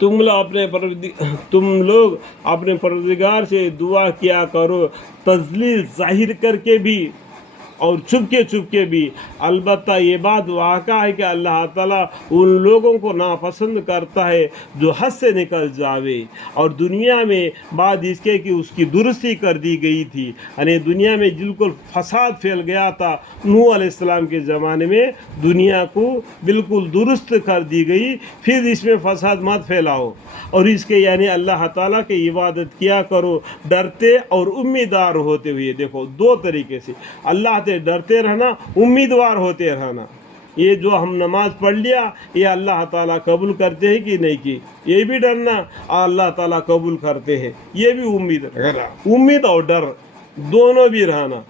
تم لوگ اپنے پروردگار سے دعا کیا کرو، تذلیل ظاہر کر کے بھی اور چھپ کے بھی۔ البتہ یہ بات واقع ہے کہ اللہ تعالیٰ ان لوگوں کو ناپسند کرتا ہے جو حد سے نکل جاوے۔ اور دنیا میں بعد اس کے کہ اس کی درستی کر دی گئی تھی، یعنی دنیا میں بالکل فساد پھیل گیا تھا۔ نوح علیہ السلام کے زمانے میں دنیا کو بالکل درست کر دی گئی، پھر اس میں فساد مت پھیلاؤ، اور اس کے یعنی اللہ تعالیٰ کی عبادت کیا کرو ڈرتے اور امیدوار ہوتے ہوئے۔ دیکھو دو طریقے سے اللہ سے ڈرتے رہنا، امیدوار ہوتے رہنا۔ یہ جو ہم نماز پڑھ لیا یہ اللہ تعالیٰ قبول کرتے ہیں کہ نہیں کی، یہ بھی ڈرنا اللہ تعالیٰ قبول کرتے ہیں، یہ بھی امید رہنا، امید اور ڈر دونوں بھی رہنا۔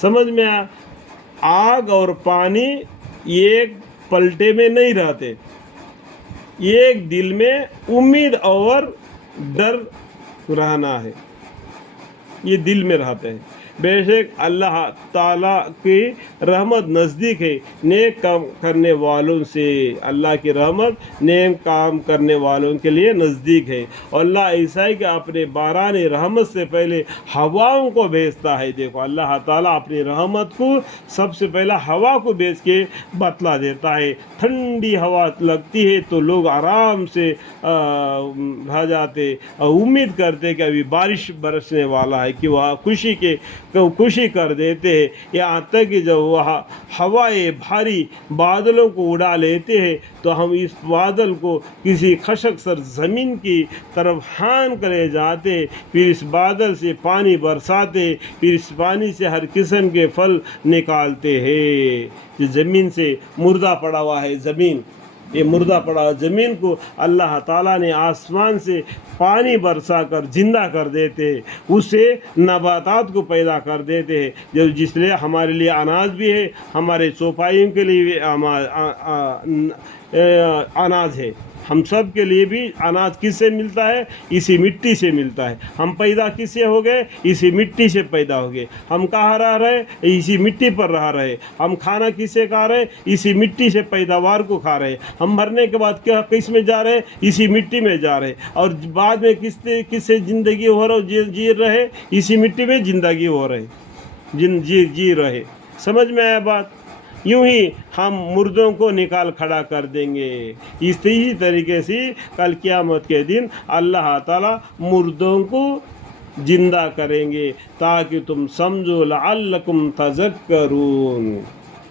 سمجھ میں آیا؟ آگ اور پانی ایک پلٹے میں نہیں رہتے، ایک دل میں امید اور ڈر رہنا ہے، یہ دل میں رہتے ہیں۔ بے شک اللہ تعالیٰ کی رحمت نزدیک ہے نیک کام کرنے والوں سے، اللہ کی رحمت نیک کام کرنے والوں کے لیے نزدیک ہے۔ اور اللہ ایسا ہے کہ اپنے باران رحمت سے پہلے ہواؤں کو بھیجتا ہے۔ دیکھو اللہ تعالیٰ اپنی رحمت کو سب سے پہلا ہوا کو بھیج کے بتلا دیتا ہے۔ ٹھنڈی ہوا لگتی ہے تو لوگ آرام سے رہ جاتے اور امید کرتے کہ ابھی بارش برسنے والا ہے، کہ وہ خوشی کر دیتے ہیں، یہاں تک کہ جب وہ ہوائے بھاری بادلوں کو اڑا لیتے ہیں تو ہم اس بادل کو کسی خشک سر زمین کی طرف ہان کرے جاتے، پھر اس بادل سے پانی برساتے، پھر اس پانی سے ہر قسم کے پھل نکالتے ہیں۔ یہ زمین سے مردہ پڑا ہوا ہے زمین، یہ مردہ پڑا زمین کو اللہ تعالیٰ نے آسمان سے پانی برسا کر زندہ کر دیتے، اسے نباتات کو پیدا کر دیتے ہیں، جس لیے ہمارے لیے اناج بھی ہے، ہمارے چوپائیوں کے لیے بھی اناج ہے۔ ہم سب کے لیے بھی اناج کس سے ملتا ہے؟ اسی مٹی سے ملتا ہے۔ ہم پیدا کس سے ہو گئے؟ اسی مٹی سے پیدا ہو گئے۔ ہم کہاں رہ رہے؟ اسی مٹی پر رہ رہے۔ ہم کھانا کس سے کھا رہے؟ اسی مٹی سے پیداوار کو کھا رہے۔ ہم مرنے کے بعد کس میں جا رہے؟ اسی مٹی میں جا رہے۔ اور بعد میں کس سے زندگی ہو رہا جی رہے؟ اسی مٹی میں زندگی ہو رہے، جی رہے۔ سمجھ میں آیا بات؟ یوں ہی ہم مردوں کو نکال کھڑا کر دیں گے۔ اسی طریقے سے کل قیامت کے دن اللہ تعالیٰ مردوں کو زندہ کریں گے تاکہ تم سمجھو لعلکم تذکرون۔